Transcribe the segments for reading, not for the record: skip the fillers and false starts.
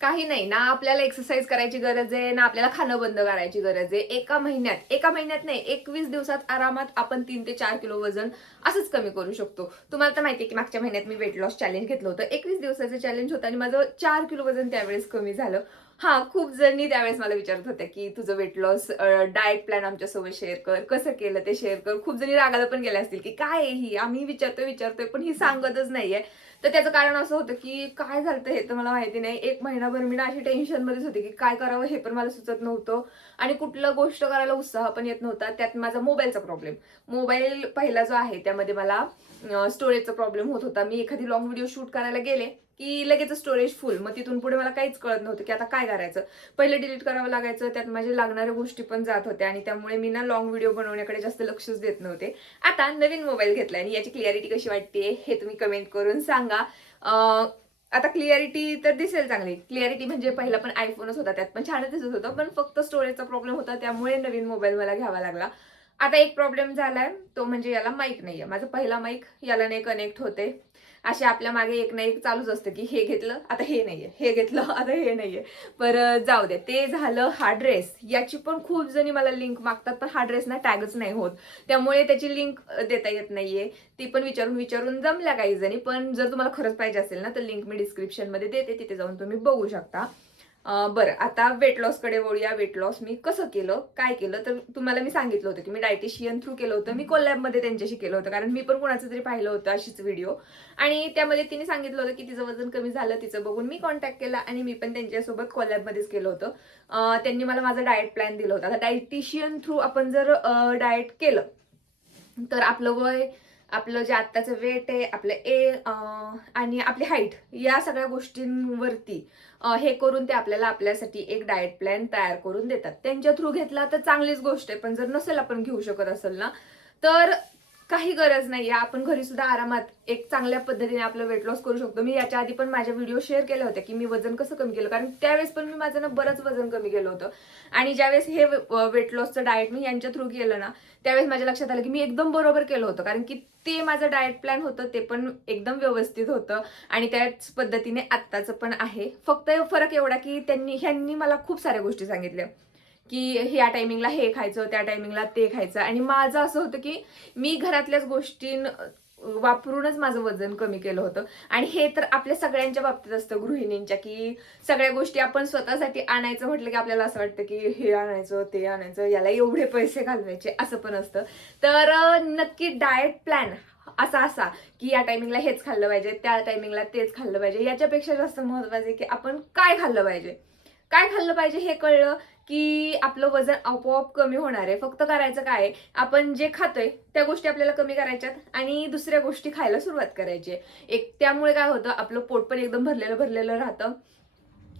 काही नाही ना, आपल्याला एक्सरसाइज करायची गरज आहे ना आपल्याला खाणं बंद करायची गरज आहे. एका महिन्यात नाही, 21 दिवसात आरामात आपण 3 ते 4 किलो वजन असंच कमी करू शकतो. तुम्हाला तर माहितीये की मागच्या महिन्यात मी वेट लॉस चॅलेंज घेतलं होतं. 21 दिवसाचं चॅलेंज होतं आणि माझं 4 किलो वजन त्यावेळेस कमी झालं. हा, खूप जणी त्यावेळेस मला विचारत होत्या की तुझं वेट लॉस डाएट प्लॅन आमच्यासोबत शेअर कर, कसं केलं ते शेअर कर. खूप जणी रागाला पण गेल्या असतील की काय आहे ही, आम्ही विचारतोय पण ही सांगतच नाहीये. तर त्याचं कारण असं होतं की काय झालं हे तर मला माहिती नाही. 1 महिनाभर मी ना अशी टेन्शनमध्येच होते की काय करावं हे पण मला सुचत नव्हतं आणि कुठलं गोष्ट करायला उत्साह पण येत नव्हता. त्यात माझा मोबाईलचा प्रॉब्लेम. मोबाईल पहिला जो आहे त्यामध्ये मला स्टोरेजचा प्रॉब्लेम होत होता. मी एखादी लॉंग व्हिडिओ शूट करायला गेले की लगेच स्टोरेज फुल. मग तिथून पुढे मला काहीच कळत नव्हतं की आता काय करायचं. पहिले डिलीट करावं लागायचं, त्यात माझे लागणाऱ्या गोष्टी पण जात होत्या आणि त्यामुळे मी ना लॉंग व्हिडिओ बनवण्याकडे जास्त लक्षच देत नव्हते. आता नवीन मोबाईल घेतलाय आणि याची क्लिअरिटी कशी वाटते हे तुम्ही कमेंट करून सांगा. आता क्लिअरिटी तर दिसेल चांगली. क्लिअरिटी म्हणजे पहिला पण आयफोनच होता, त्यात पण छानच दिसत होतं, पण फक्त स्टोरेजचा प्रॉब्लेम होता त्यामुळे नवीन मोबाईल मला घ्यावा लागला. आता एक प्रॉब्लेम झालाय तो म्हणजे याला माईक नाहीये. माझा पहिला माईक याला नाही कनेक्ट होते. असे आपल्या मागे एक ना एक चालूच असतं की हे घेतलं आता हे नाहीये, हे घेतलं आता हे नाहीये. पर जाऊ दे, ते झालं. हा ड्रेस, याची पण खूप जणी मला लिंक मागतात, पण हा ड्रेस ना टॅगच नाही होत, त्यामुळे त्याची लिंक देता येत नाहीये. ती पण विचारून विचारून जमल्या काही जणी, पण जर तुम्हाला खरंच पाहिजे असेल ना तर लिंक मी डिस्क्रिप्शन मध्ये देते, तिथे जाऊन तुम्ही बघू शकता. बरं, आता वेट लॉसकडे वळूया. वेट लॉस मी कसं केलं, काय केलं, तर तुम्हाला मी सांगितलं होतं की मी डायटिशियन थ्रू केलं होतं. मी कोलॅबमध्ये त्यांच्याशी केलं होतं, कारण मी पण कोणाचं तरी पाहिलं होतं अशीच व्हिडिओ, आणि त्यामध्ये तिने सांगितलं होतं की तिचं वजन कमी झालं. तिचं बघून मी कॉन्टॅक्ट केला आणि मी पण त्यांच्यासोबत कोलॅबमध्येच केलं होतं. त्यांनी मला माझं डाएट प्लॅन दिलं होतं. आता डायटिशियन थ्रू आपण जर डाएट केलं तर आपलं वय, आपलं जे आत्ताचं वेट आहे, आपलं आणि आपली हाईट, या सगळ्या गोष्टींवरती हे करून ते आपल्यासाठी एक डाएट प्लॅन तयार करून देतात. त्यांच्या थ्रू घेतला तर चांगलीच गोष्ट आहे, पण जर नसेल आपण घेऊ शकत असेल ना तर काही गरज नाहीये. आपण घरी सुद्धा आरामात एक चांगल्या पद्धतीने आपलं वेट लॉस करू शकतो. मी याच्या आधी पण माझ्या व्हिडिओ शेअर केले होते की मी वजन कसं कमी केलं, कारण त्यावेळेस पण मी माझं ना बरंच वजन कमी केलं होतं. आणि ज्यावेळेस हे वेट लॉसचं डाएट मी यांच्या थ्रू केलं ना, त्यावेळेस माझ्या लक्षात आलं की मी एकदम बरोबर केलं होतं, कारण की ते माझं डाएट प्लॅन होतं ते पण एकदम व्यवस्थित होतं आणि त्याच पद्धतीने आत्ताचं पण आहे. फक्त फरक एवढा की ह्यांनी मला खूप साऱ्या गोष्टी सांगितल्या की ह्या टायमिंगला हे खायचं, त्या टायमिंगला ते खायचं, आणि माझं असं होतं की मी घरातल्याच गोष्टी वापरूनच माझं वजन कमी केलं होतं. आणि हे तर आपल्या सगळ्यांच्या बाबतीत असतं, गृहिणींच्या, की सगळ्या गोष्टी आपण स्वतःसाठी आणायचं म्हटलं की आपल्याला असं वाटतं की हे आणायचं ते आणायचं, याला एवढे पैसे घालवायचे, असं पण असतं. तर नक्की डाएट प्लॅन असा की या टायमिंगला हेच खाल्लं पाहिजे, त्या टायमिंगला तेच खाल्लं पाहिजे, याच्यापेक्षा जास्त महत्वाचं आहे की आपण काय खाल्लं पाहिजे. काय खाल्लं पाहिजे हे कळलं की आपलं वजन आपोआप कमी होणार आहे. फक्त करायचं काय आहे, आपण जे खातोय त्या गोष्टी आपल्याला कमी करायच्यात आणि दुसऱ्या गोष्टी खायला सुरुवात करायची. त्यामुळे काय होतं, आपलं पोट पण एकदम भरलेलं भरलेलं राहतं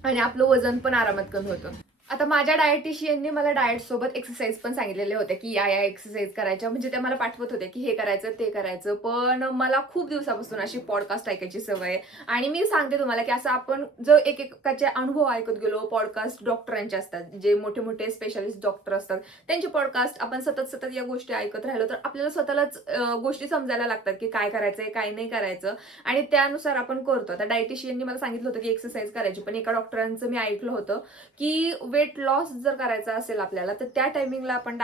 आणि आपलं वजन पण आरामात कमी होतं. आता माझ्या डायटिशियनने मला डाएट सोबत एक्सरसाइज पण सांगितलेले होते की या या एक्सरसाइज करायच्या, म्हणजे त्या मला पाठवत होते की हे करायचं ते करायचं. पण मला खूप दिवसापासून अशी पॉडकास्ट ऐकायची सवय आहे आणि मी सांगते तुम्हाला की असं आपण जर एकेकाचे अनुभव ऐकत गेलो, पॉडकास्ट डॉक्टरांचे असतात, जे मोठे मोठे स्पेशालिस्ट डॉक्टर असतात, त्यांचे पॉडकास्ट आपण सतत सतत या गोष्टी ऐकत राहिलो तर आपल्याला स्वतःलाच गोष्टी समजायला लागतात की काय करायचंय काय नाही करायचं, आणि त्यानुसार आपण करतो. आता डायटिशियनने मला सांगितलं होतं की एक्सरसाइज करायची, पण एका डॉक्टरांचं मी ऐकलं होतं की वेट लॉस जर करायचा असेल आपल्याला तर त्या टायमिंगला आपण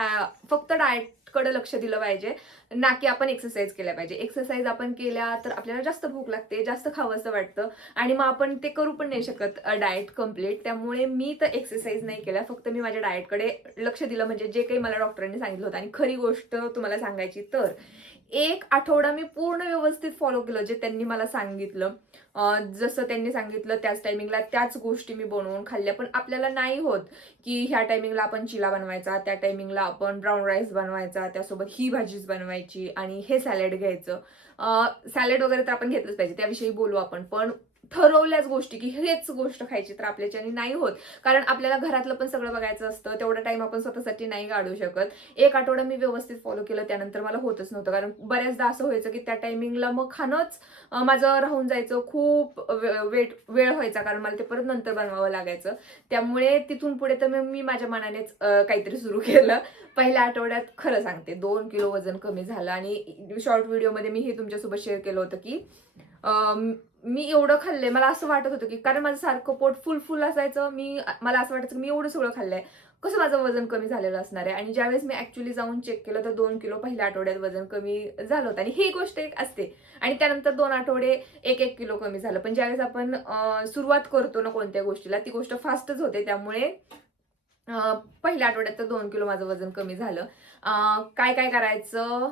फक्त डाएट कडे लक्ष दिलं पाहिजे, ना की आपण एक्सरसाइज केल्या पाहिजे. एक्सरसाइज आपण केल्या तर आपल्याला जास्त भूक लागते, जास्त खावंसं वाटतं आणि मग आपण ते करू पण नाही शकत डाएट कम्प्लीट. त्यामुळे मी तर एक्सरसाइज नाही केल्या, फक्त मी माझ्या डाएटकडे लक्ष दिलं, म्हणजे जे काही मला डॉक्टरांनी सांगितलं होतं. आणि खरी गोष्ट तुम्हाला सांगायची तर 1 आठवडा मी पूर्ण व्यवस्थित फॉलो केलं जे त्यांनी मला सांगितलं. जसं त्यांनी सांगितलं त्याच टायमिंगला त्याच गोष्टी मी बनवून खाल्ल्या. पण आपल्याला नाही होत की ह्या टायमिंगला आपण चिला बनवायचा, त्या टायमिंगला आपण ब्राऊन राईस बनवायचा, त्यासोबत ही भाजीच बनवायची आणि हे सॅलड घ्यायचं. सॅलड वगैरे तर आपण घेतलंच पाहिजे, त्याविषयी बोलू आपण, पण ठरवल्याच गोष्टी की हेच गोष्ट खायची तर आपल्याच्याने नाही होत, कारण आपल्याला घरातलं पण सगळं बघायचं असतं. तेवढा टाइम आपण स्वतःसाठी नाही काढू शकत. 1 आठवडा मी व्यवस्थित फॉलो केलं, त्यानंतर मला होतच नव्हतं, कारण बऱ्याचदा असं व्हायचं की त्या टायमिंगला मग खाणंच माझं राहून जायचं. खूप वेळ व्हायचा, कारण मला ते परत नंतर बनवावं लागायचं. त्यामुळे तिथून पुढे तर मी माझ्या मनानेच काहीतरी सुरू केलं. पहिल्या आठवड्यात खरं सांगते 2 किलो वजन कमी झालं, आणि शॉर्ट व्हिडिओमध्ये मी हे तुमच्यासोबत शेअर केलं होतं की मी एवढं खाल्लंय, मला असं वाटत होतं की कारण माझं सारखं पोट फुल असायचं, मला असं वाटायचं की मी एवढं सगळं खाल्लंय, कसं माझं वजन कमी झालेलं असणार आहे. आणि ज्यावेळेस मी ऍक्च्युली जाऊन चेक केलं तर 2 किलो पहिल्या आठवड्यात वजन कमी झालं होतं. आणि ही गोष्ट एक असते. आणि त्यानंतर 2 आठवडे 1-1 किलो कमी झालं. पण ज्यावेळेस आपण सुरुवात करतो ना कोणत्या गोष्टीला, ती गोष्ट फास्टच होते. त्यामुळे पहिल्या आठवड्यात तर 2 किलो माझं वजन कमी झालं. काय काय करायचं,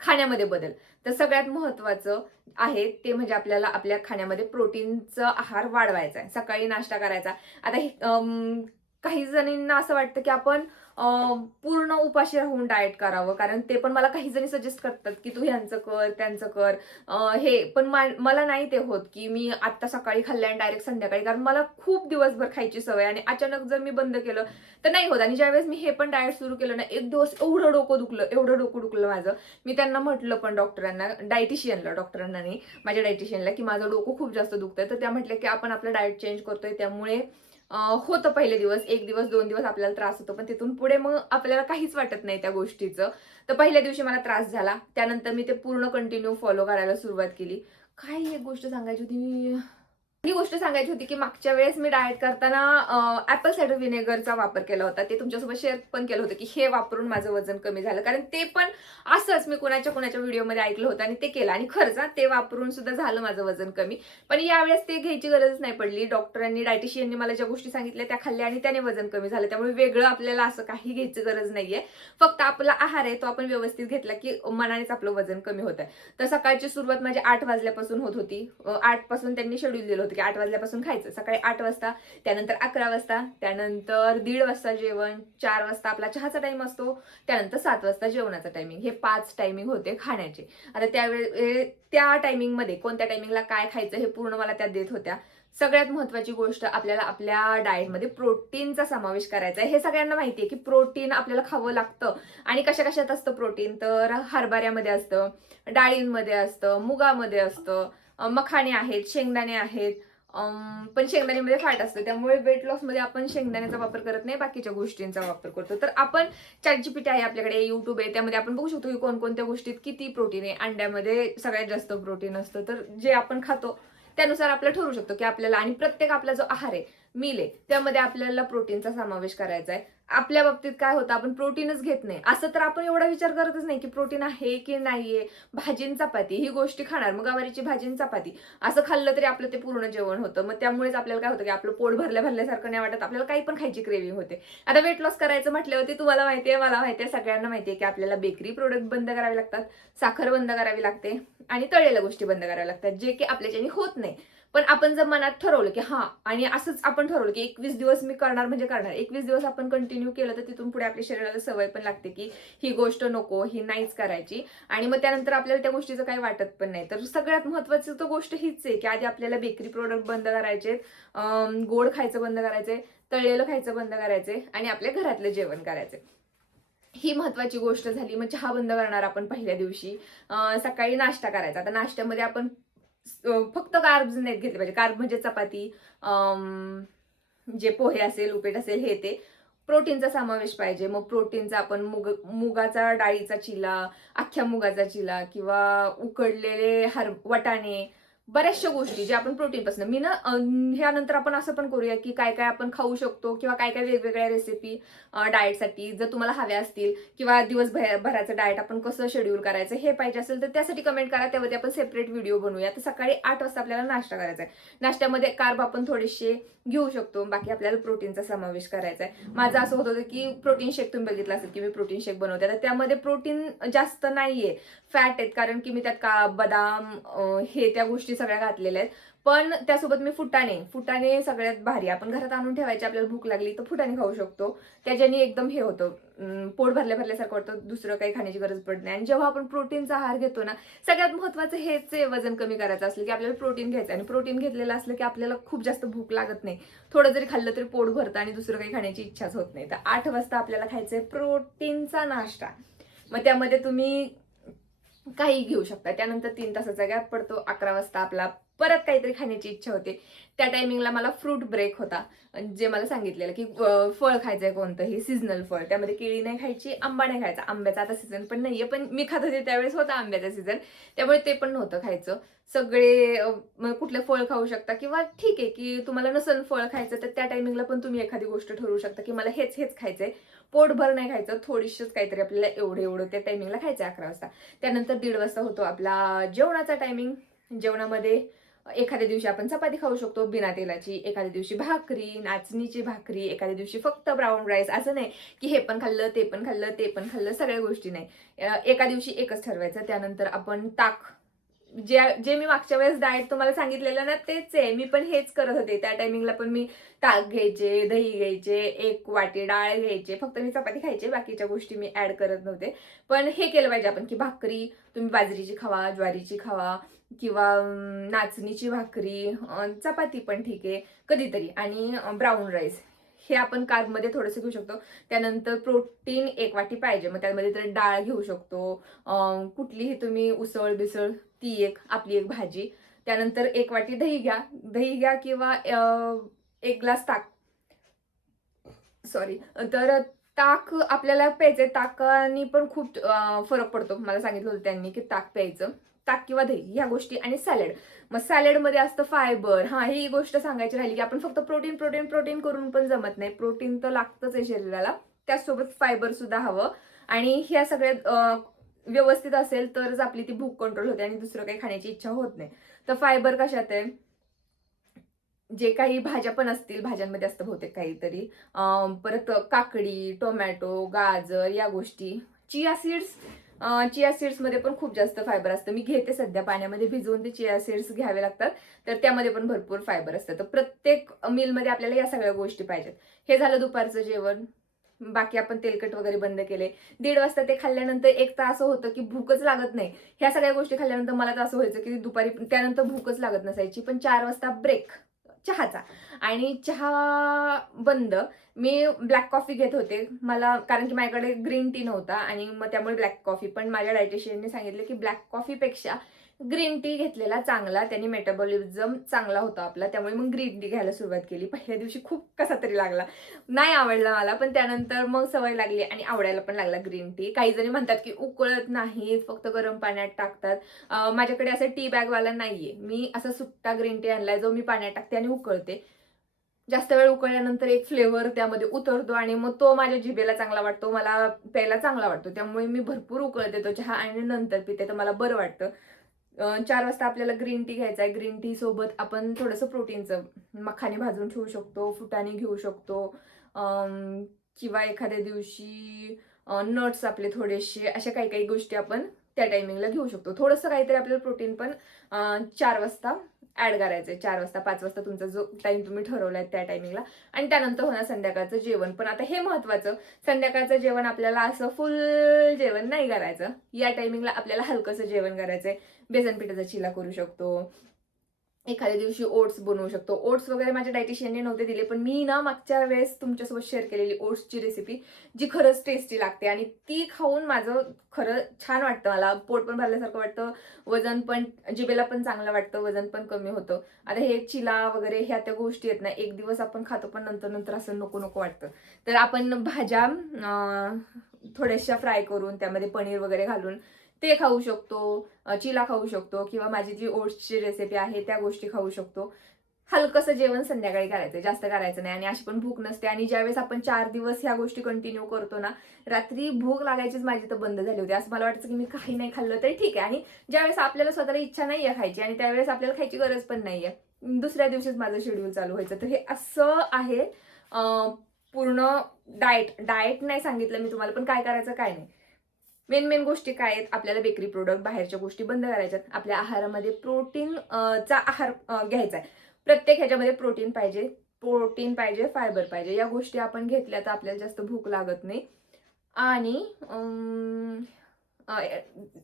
खाण्यामध्ये बदल. तर सगळ्यात महत्वाचं आहे ते म्हणजे आपल्याला आपल्या खाण्यामध्ये प्रोटीनचा आहार वाढवायचा आहे. सकाळी नाश्ता करायचा. आता काही जणींना असं वाटतं की आपण पूर्ण उपाशी राहून डाएट करावं, कारण ते पण मला काही जणी सजेस्ट करतात की तू ह्यांचं कर त्यांचं कर. हे पण मला नाही ते होत की मी आता सकाळी खाल्लं आणि डायरेक्ट संध्याकाळी, कारण मला खूप दिवसभर खायची सवय आणि अचानक जर मी बंद केलं तर नाही होत. आणि ज्यावेळेस मी हे पण डाएट सुरू केलं ना, एक दिवस एवढं डोकं दुखलं माझं. मी त्यांना म्हटलं पण डॉक्टरांना, डॉक्टरांना नाही, माझ्या डायटिशियनला, की माझं डोकं खूप जास्त दुखतंय. तर त्या म्हटल्या की आपण आपलं डाएट चेंज करतोय, त्यामुळे होतं पहिले दिवस, 1 दिवस 2 दिवस आपल्याला त्रास होतो, पण तिथून पुढे मग आपल्याला काहीच वाटत नाही त्या गोष्टीचं. तर पहिल्या दिवशी मला त्रास झाला, त्यानंतर मी ते पूर्ण कंटिन्यू फॉलो करायला सुरुवात केली. काही एक गोष्ट सांगायची होती, ही गोष्ट सांगायची होती की मागच्या वेळेस मी डाएट करताना ऍपल सायडर व्हिनेगरचा वापर केला होता. ते तुमच्यासोबत शेअर पण केलं होतं की हे वापरून माझं वजन कमी झालं, कारण ते पण असंच मी कोणाच्या व्हिडिओमध्ये ऐकलं होतं आणि ते केलं. आणि खरंच ते वापरून सुद्धा झालं माझं वजन कमी. पण यावेळेस ते घ्यायची गरज नाही पडली. डॉक्टरांनी, डायटिशियननी मला ज्या गोष्टी सांगितल्या त्या खाल्ल्या आणि त्याने वजन कमी झालं. त्यामुळे वेगळं आपल्याला असं काही घ्यायची गरज नाहीये. फक्त आपला आहार आहे तो आपण व्यवस्थित घेतला की मनानेच आपलं वजन कमी होत आहे. तर सकाळची सुरुवात माझी 8 वाजल्यापासून होत होती. 8 पासून त्यांनी शेड्यूल दिलं होतं की 8 वाजल्यापासून खायचं. सकाळी 8 वाजता, त्यानंतर 11 वाजता, त्यानंतर 1:30 वाजता जेवण, 4 वाजता आपला चहाचा टाइम असतो, त्यानंतर 7 वाजता जेवणाचा टायमिंग. हे 5 टायमिंग होते खाण्याचे. आता त्या टायमिंगमध्ये कोणत्या टायमिंगला काय खायचं हे पूर्ण मला त्या देत होत्या. सगळ्यात महत्वाची गोष्ट, आपल्याला आपल्या डाएटमध्ये प्रोटीनचा समावेश करायचा आहे. हे सगळ्यांना माहिती आहे की प्रोटीन आपल्याला खावं लागतं. आणि कशा कशात असतं प्रोटीन, तर हरभऱ्यामध्ये असतं, डाळींमध्ये असतं, मुगामध्ये असतं, मखाणे आहेत, शेंगदाणे आहेत. पण शेंगदाण्यामध्ये फॅट असतं, त्यामुळे वेट लॉस मध्ये आपण शेंगदाण्याचा वापर करत नाही, बाकीच्या गोष्टींचा वापर करतो. तर आपण ChatGPT आहे आपल्याकडे, युट्यूब आहे, त्यामध्ये आपण बघू शकतो की कोणकोणत्या गोष्टीत किती प्रोटीन आहे. अंड्यामध्ये सगळ्यात जास्त प्रोटीन असतं, तर जे आपण खातो त्यानुसार आपलं ठरू शकतो की आपल्याला. आणि प्रत्येक आपला जो आहार आहे, मील आहे, त्यामध्ये आपल्याला प्रोटीनचा समावेश करायचा आहे. आपल्या बाबतीत काय होतं, आपण प्रोटीनच घेत नाही. असं तर आपण एवढा विचार करतच नाही की प्रोटीन आहे की नाहीये. भाजी चपाती ही गोष्टी खाणार, मग गवारीची भाजी चपाती असं खाल्लं तरी आपलं ते पूर्ण जेवण होतं. मग त्यामुळेच आपल्याला काय होतं की आपलं पोट भरल्यासारखं नाही वाटत, आपल्याला काही पण खायची क्रेविंग होते. आता वेट लॉस करायचं म्हटल्यावरती तुम्हाला माहितीये, मला माहितीये, सगळ्यांना माहितीये की आपल्याला बेकरी प्रोडक्ट बंद करावे लागतात, साखर बंद करावी लागते आणि तळलेल्या गोष्टी बंद कराव्या लागतात, जे की आपल्याच्याने होत नाही. पण आपण जर मनात ठरवलं की हा, आणि असंच आपण ठरवलं की 21 दिवस मी करणार म्हणजे करणार, 21 दिवस आपण कंटिन्यू केलं तर तिथून पुढे आपल्या शरीराला सवय पण लागते की ही गोष्ट नको, ही नाहीच करायची. आणि मग त्यानंतर आपल्याला त्या गोष्टीचं काही वाटत पण नाही. तर सगळ्यात महत्वाची तर गोष्ट हीच आहे की आधी आपल्याला बेकरी प्रोडक्ट बंद करायचे, गोड खायचं बंद करायचे, तळलेलं खायचं बंद करायचे आणि आपल्या घरातलं जेवण करायचे. ही महत्वाची गोष्ट झाली. मग चहा बंद करणार आपण पहिल्या दिवशी. सकाळी नाश्ता करायचा. आता नाश्त्यामध्ये आपण फक्त कार्ब्स नाही घेतले पाहिजे. कार्ब म्हणजे चपाती, जे पोहे असेल, उपीट असेल, हे ते प्रोटीनचा समावेश पाहिजे. मग प्रोटीनचा आपण मुगाचा डाळीचा चिला, अख्ख्या मुगाचा चिला किंवा उकडलेले वाटाणे, बऱ्याचशा गोष्टी जे आपण प्रोटीन पासून. मी ना ह्यानंतर आपण असं पण करूया की काय काय आपण खाऊ शकतो किंवा काय काय वेगवेगळ्या रेसिपी डाएटसाठी जर तुम्हाला हव्या असतील, किंवा दिवसभराचं डाएट आपण कसं शेड्यूल करायचं हे पाहिजे असेल तर त्यासाठी कमेंट करा, त्यामध्ये आपण सेपरेट व्हिडिओ बनवूया. तर सकाळी 8 वाजता आपल्याला नाश्ता करायचा आहे. नाश्त्यामध्ये कार्ब आपण थोडेसे घेऊ शकतो, बाकी आपल्याला प्रोटीनचा समावेश करायचा आहे. माझं असं होत होतं की प्रोटीन शेक तुम्ही बघितलं असेल की मी प्रोटीन शेक बनवते, तर त्यामध्ये प्रोटीन जास्त नाहीये, फॅट आहेत, कारण की मी त्यात बदाम हे त्या गोष्टी सगळ्या घातलेल्या आहेत. पण त्यासोबत मी फुटाणे सगळ्यात भारी, आपण घरात आणून ठेवायचे, आपल्याला भूक लागली तर फुटाणे खाऊ शकतो. त्याच्याने एकदम हे होतं, पोट भरल्यासारखं वाटतं, दुसरं काही खाण्याची गरज पडत नाही. आणि जेव्हा आपण प्रोटीनचा आहार घेतो ना, सगळ्यात महत्वाचं हेच आहे, वजन कमी करायचं असलं की आपल्याला प्रोटीन घ्यायचं. आणि प्रोटीन घेतलेलं असलं की आपल्याला खूप जास्त भूक लागत नाही, थोडं जरी खाल्लं तरी पोट भरतं आणि दुसरं काही खाण्याची इच्छाच होत नाही. तर 8 वाजता आपल्याला खायचंय प्रोटीनचा नाश्ता. मग त्यामध्ये तुम्ही काही घेऊ शकता. त्यानंतर 3 तासाचा गॅप पडतो. 11 वाजता आपला परत काहीतरी खाण्याची इच्छा होते. त्या टायमिंगला मला फ्रूट ब्रेक होता, जे मला सांगितलेलं की फळ खायचंय कोणतंही सीझनल फळ. त्यामध्ये केळी नाही खायची, आंबा नाही खायचा. आंब्याचा आता सीझन पण नाहीये, पण मी खात होते त्यावेळेस होता आंब्याचा सीझन, त्यामुळे ते पण नव्हतं खायचं. सगळे कुठले फळ खाऊ शकता, किंवा ठीक आहे की तुम्हाला नसन फळ खायचं तर त्या टायमिंगला पण तुम्ही एखादी गोष्ट ठरवू शकता की मला हेच हेच खायचंय, पोटभर नाही खायचं, थोडीशीच काहीतरी आपल्याला एवढं एवढं त्या टायमिंगला खायचं 11 वाजता. त्यानंतर 1:30 वाजता होतो आपला जेवणाचा टायमिंग. जेवणामध्ये एखाद्या दिवशी आपण चपाती खाऊ शकतो बिना तेलाची, एखाद्या दिवशी भाकरी, नाचणीची भाकरी, एखाद्या दिवशी फक्त ब्राऊन राईस. असं नाही की हे पण खाल्लं ते पण खाल्लं ते पण खाल्लं, सगळ्या गोष्टी नाही. एका दिवशी एकच ठरवायचं. त्यानंतर आपण ताक, जे मी मागच्या वेळेस डाएट तुम्हाला सांगितलेलं ना तेच आहे, मी पण हेच करत होते. त्या टायमिंगला पण मी ताक घ्यायचे, दही घ्यायचे, 1 वाटी डाळ घ्यायचे, फक्त मी चपाती खायचे, बाकीच्या गोष्टी मी ऍड करत नव्हते. पण हे केलं पाहिजे आपण की भाकरी तुम्ही बाजरीची खावा, ज्वारीची खावा, किंवा नाचणीची भाकरी, चपाती पण ठीक आहे कधीतरी, आणि ब्राऊन राईस हे आपण कार्बमध्ये थोडंसं घेऊ शकतो. त्यानंतर प्रोटीन 1 वाटी पाहिजे, मग त्यामध्ये तर डाळ घेऊ शकतो, कुठलीही तुम्ही उसळ बिसळ ती एक, आपली एक भाजी. त्यानंतर 1 वाटी दही घ्या, किंवा 1 ग्लास ताक, सॉरी. तर ताक आपल्याला प्यायचंय. ताकाने पण खूप फरक पडतो. मला सांगितलं होतं त्यांनी की ताक प्यायचं. ताक किंवा दही ह्या गोष्टी, आणि सॅलड. मग सॅलडमध्ये असतं फायबर. ही गोष्ट सांगायची राहिली की आपण फक्त प्रोटीन प्रोटीन प्रोटीन करून पण जमत नाही. प्रोटीन तर लागतंच आहे शरीराला, त्याचसोबत फायबर सुद्धा हवं. आणि ह्या सगळ्या व्यवस्थित असेल तरच आपली ती भूक कंट्रोल होते आणि दुसरं काही खाण्याची इच्छा होत नाही. तर फायबर कशात आहे, जे काही भाज्या पण असतील, भाज्यांमध्ये असतं बहुतेक काहीतरी, परत काकडी, टोमॅटो, गाजर या गोष्टी, चिया सीड्स. चिया सीड्स मध्ये पण खूप जास्त फायबर असतं. मी घेते सध्या, पाण्यामध्ये भिजवून ते चिया सीड्स घ्यावे लागतात, तर त्यामध्ये पण भरपूर फायबर असतं. तर प्रत्येक मीलमध्ये आपल्याला या सगळ्या गोष्टी पाहिजेत. हे झालं दुपारचं जेवण. बाकी आपण तेलकट वगैरे बंद केले. 1:30 वाजता ते खाल्ल्यानंतर एक तर असं होतं की भूकच लागत नाही. ह्या सगळ्या गोष्टी खाल्ल्यानंतर मला तर असं व्हायचं की दुपारी त्यानंतर भूकच लागत नसायची. पण 4 वाजता ब्रेक चहाचा, आणि चहा बंद. मी ब्लॅक कॉफी घेत होते, मला कारण की माझ्याकडे ग्रीन टी नव्हता, आणि मग त्यामुळे ब्लॅक कॉफी. पण माझ्या डायटिशियनने सांगितलं की ब्लॅक कॉफीपेक्षा ग्रीन टी घेतलेला चांगला, त्याने मेटाबॉलिझम चांगला होता आपला, त्यामुळे मग ग्रीन टी घ्यायला सुरुवात केली. पहिल्या दिवशी खूप कसा तरी लागला, नाही आवडला मला, पण त्यानंतर मग सवय लागली आणि आवडायला पण लागला ग्रीन टी. काही जणी म्हणतात की उकळत नाही, फक्त गरम पाण्यात टाकतात. माझ्याकडे असं टी बॅगवाला नाहीये, मी असा सुट्टा ग्रीन टी आणलाय जो मी पाण्यात टाकते आणि उकळते. जास्त वेळ उकळल्यानंतर एक फ्लेवर त्यामध्ये उतरतो, आणि मग तो माझ्या जिभेला चांगला वाटतो, मला प्यायला चांगला वाटतो. त्यामुळे मी भरपूर उकळते तो चहा आणि नंतर पिते, तर मला बरं वाटतं. 4 वाजता आपल्याला ग्रीन टी घ्यायचा आहे. ग्रीन टी सोबत आपण थोडंसं प्रोटीनचं मखाने भाजून ठेवू शकतो, फुटाणे घेऊ शकतो, किंवा एखाद्या दिवशी नट्स आपले थोडेसे, अशा काही काही गोष्टी आपण त्या टायमिंगला घेऊ शकतो. थोडंसं काहीतरी आपल्याला प्रोटीन पण 4 वाजता ऍड करायचंय. 4 वाजता 5 वाजता तुमचा जो टाइम तुम्ही ठरवलाय त्या टायमिंगला. आणि त्यानंतर होणार संध्याकाळचं जेवण. पण आता हे महत्वाचं, संध्याकाळचं जेवण आपल्याला असं फुल जेवण नाही करायचं. या टायमिंगला आपल्याला हलकंसं जेवण करायचंय. बेसन पिठाचा चिला करू शकतो, एखाद्या दिवशी ओट्स बनवू शकतो. ओट्स वगैरे माझ्या डायटिशियनने नव्हते दिले, पण मी ना मागच्या वेळेस तुमच्यासोबत शेअर केलेली ओट्सची रेसिपी, जी खरंच टेस्टी लागते, आणि ती खाऊन माझं खरं छान वाटतं. मला पोट पण भरल्यासारखं वाटतं, वजन पण, जिभेला पण चांगलं वाटतं, वजन पण कमी होतं. आता हे चिला वगैरे ह्या त्या गोष्टी आहेत ना, एक दिवस आपण खातो पण नंतर नंतर असं नको नको वाटतं. तर आपण भाज्या थोड्याशा फ्राय करून त्यामध्ये पनीर वगैरे घालून ते खाऊ शकतो, चिला खाऊ शकतो, किंवा माझी जी ओट्सची रेसिपी आहे त्या गोष्टी खाऊ शकतो. हलकंसं जेवण संध्याकाळी करायचं, जास्त करायचं नाही, आणि अशी पण भूक नसते. आणि ज्यावेळेस आपण 4 दिवस ह्या गोष्टी कंटिन्यू करतो ना, रात्री भूक लागायचीच माझी तर बंद झाली होती. असं मला वाटायचं की मी काही नाही खाल्लं तरी ठीक आहे, आणि ज्यावेळेस आपल्याला स्वतःला इच्छा नाहीये खायची, आणि त्यावेळेस आपल्याला खायची गरज पण नाहीये, दुसऱ्या दिवशीच माझं शेड्यूल चालू व्हायचं. तर हे असं आहे पूर्ण डाएट नाही सांगितलं मी तुम्हाला, पण काय करायचं काय नाही. मेन गोष्टी काय आहेत, आपल्याला बेकरी प्रोडक्ट, बाहेरच्या गोष्टी बंद करायच्यात. आपल्या आहारामध्ये प्रोटीन चा आहार घ्यायचा आहे. प्रत्येक ह्याच्यामध्ये प्रोटीन पाहिजे, फायबर पाहिजे. या गोष्टी आपण घेतल्या तर आपल्याला जास्त भूक लागत नाही. आणि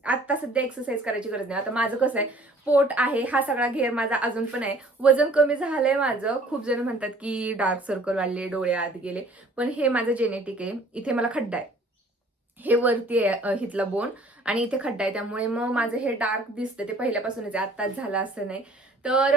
आता सध्या एक्सरसाइज करायची गरज नाही. आता माझं कसं आहे, पोट आहे हा सगळा घेर माझा अजून पण आहे. वजन कमी झालंय माझं. खूप जण म्हणतात की डार्क सर्कल आले, डोळे आत गेले, पण हे माझं जेनेटिक आहे. इथे मला खड्डा आहे, हे वरती आहे हिथला बोन, आणि इथे खड्डा आहे, त्यामुळे मग माझं हे डार्क दिसतं. ते पहिल्यापासूनच आहे, आत्ताच झालं असं नाही. तर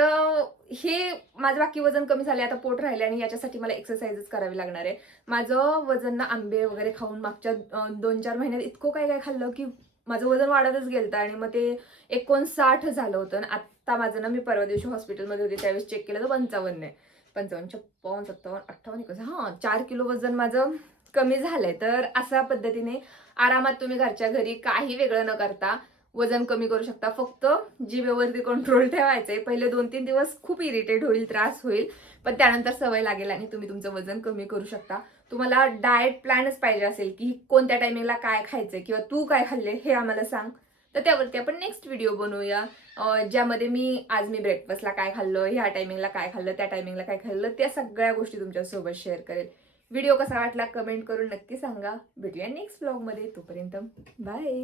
हे माझं बाकी वजन कमी झाले, आता पोट राहिले आणि याच्यासाठी मला एक्सरसाइजच करावी लागणार आहे. माझं वजन ना आंबे वगैरे खाऊन मागच्या 2-4 महिन्यात इतकं काय काय खाल्लं की माझं वजन वाढतच गेलं आणि मग ते 59 झालं होतं. आणि आता माझं ना, मी परवा दिवशी हॉस्पिटलमध्ये होते त्यावेळेस चेक केलं तर 55 आहे. 55, 56, 57, 58 कसं, 4 किलो वजन माझं कमी झालंय. तर अशा पद्धतीने आरामात तुम्ही घरच्या घरी काही वेगळं न करता वजन कमी करू शकता. फक्त जिभेवरती कंट्रोल ठेवायचंय. पहिले 2-3 दिवस खूप इरिटेट होईल, त्रास होईल, पण त्यानंतर सवय लागेल आणि तुम्ही तुमचं वजन कमी करू शकता. तुम्हाला डाएट प्लॅनच पाहिजे असेल की कोणत्या टायमिंगला काय खायचंय किंवा तू काय खाल्ले हे आम्हाला सांग, तर त्यावरती आपण नेक्स्ट व्हिडिओ बनवूया, ज्यामध्ये आज मी ब्रेकफास्टला काय खाल्लं, ह्या टायमिंगला काय खाल्लं, त्या टायमिंगला काय खाल्लं, त्या सगळ्या गोष्टी तुमच्यासोबत शेअर करेल. व्हिडिओ कसा वाटला कमेंट करून नक्की सांगा. भेटूया नेक्स्ट व्लॉगमध्ये. तोपर्यंत बाय.